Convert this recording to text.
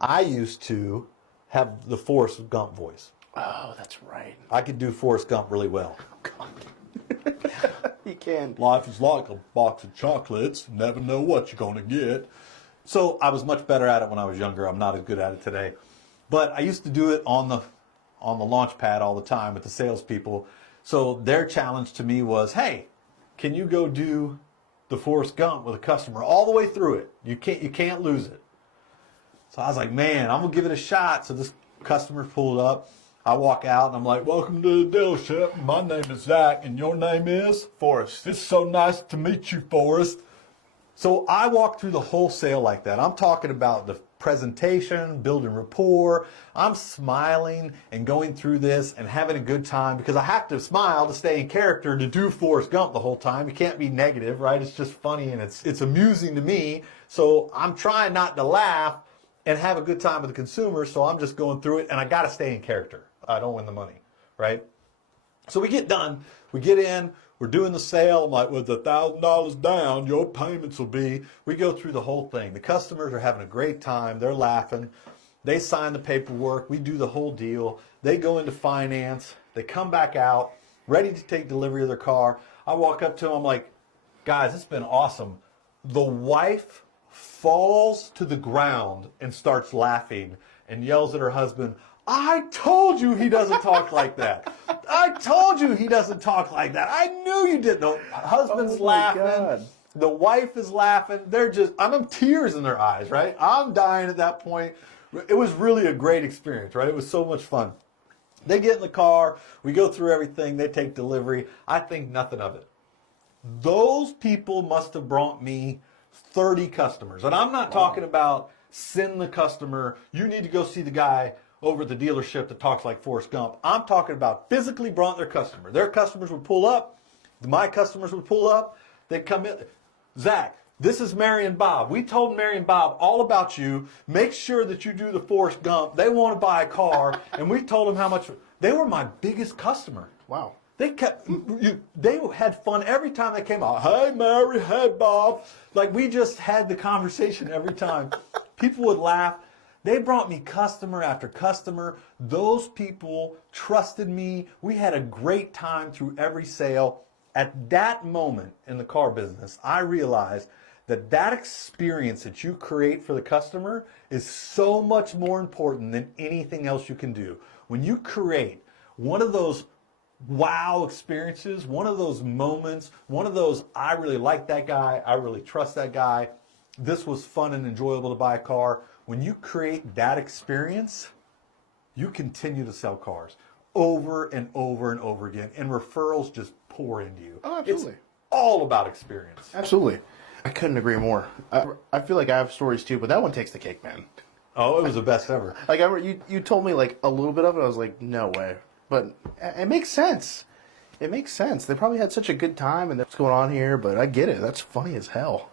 I used to have the Forrest Gump voice. Oh, that's right. I could do Forrest Gump really well. God. You can. Life is like a box of chocolates. Never know what you're going to get. So I was much better at it when I was younger. I'm not as good at it today. But I used to do it on the launch pad all the time with the salespeople. So their challenge to me was, hey, can you go do the Forrest Gump with a customer all the way through it? You can't lose it. So I was like, man, I'm going to give it a shot. So this customer pulled up. I walk out and I'm like, welcome to the dealership. My name is Zach and your name is? Forrest. It's so nice to meet you, Forrest. So I walk through the whole sale like that. I'm talking about the presentation, building rapport. I'm smiling and going through this and having a good time because I have to smile to stay in character to do Forrest Gump the whole time. You can't be negative, right? It's just funny and it's amusing to me. So I'm trying not to laugh and have a good time with the consumer. So I'm just going through it and I got to stay in character. I don't win the money, right? So we get done, we get in, we're doing the sale. I'm like, with $1,000 down, your payments will be. We go through the whole thing. The customers are having a great time. They're laughing. They sign the paperwork. We do the whole deal. They go into finance. They come back out, ready to take delivery of their car. I walk up to them. I'm like, guys, it's been awesome. The wife falls to the ground and starts laughing and yells at her husband, I told you he doesn't talk like that. I told you he doesn't talk like that. I knew you didn't. The husband's laughing. God. The wife is laughing. I'm in tears in their eyes, right? I'm dying at that point. It was really a great experience, right? It was so much fun. They get in the car. We go through everything. They take delivery. I think nothing of it. Those people must have brought me 30 customers. And I'm not talking about send the customer, you need to go see the guy over at the dealership that talks like Forrest Gump. I'm talking about physically brought their customer. Their customers would pull up. My customers would pull up. They'd come in. Zach, this is Mary and Bob. We told Mary and Bob all about you. Make sure that you do the Forrest Gump. They want to buy a car. And we told them how much. They were my biggest customer. Wow. They had fun every time they came out. Hey, Mary. Hey, Bob. Like, we just had the conversation every time. People would laugh. They brought me customer after customer. Those people trusted me. We had a great time through every sale. At that moment in the car business, I realized that experience that you create for the customer is so much more important than anything else you can do. When you create one of those wow experiences, one of those moments, one of those, I really like that guy, I really trust that guy, this was fun and enjoyable to buy a car. When you create that experience, you continue to sell cars over and over and over again, and referrals just pour into you. Oh, absolutely. It's all about experience. Absolutely. I couldn't agree more. I feel like I have stories too, but that one takes the cake, man. Oh, it was the best ever. Like, I remember you told me like a little bit of it. I was like, no way. But it makes sense. It makes sense. They probably had such a good time and what's going on here, but I get it. That's funny as hell.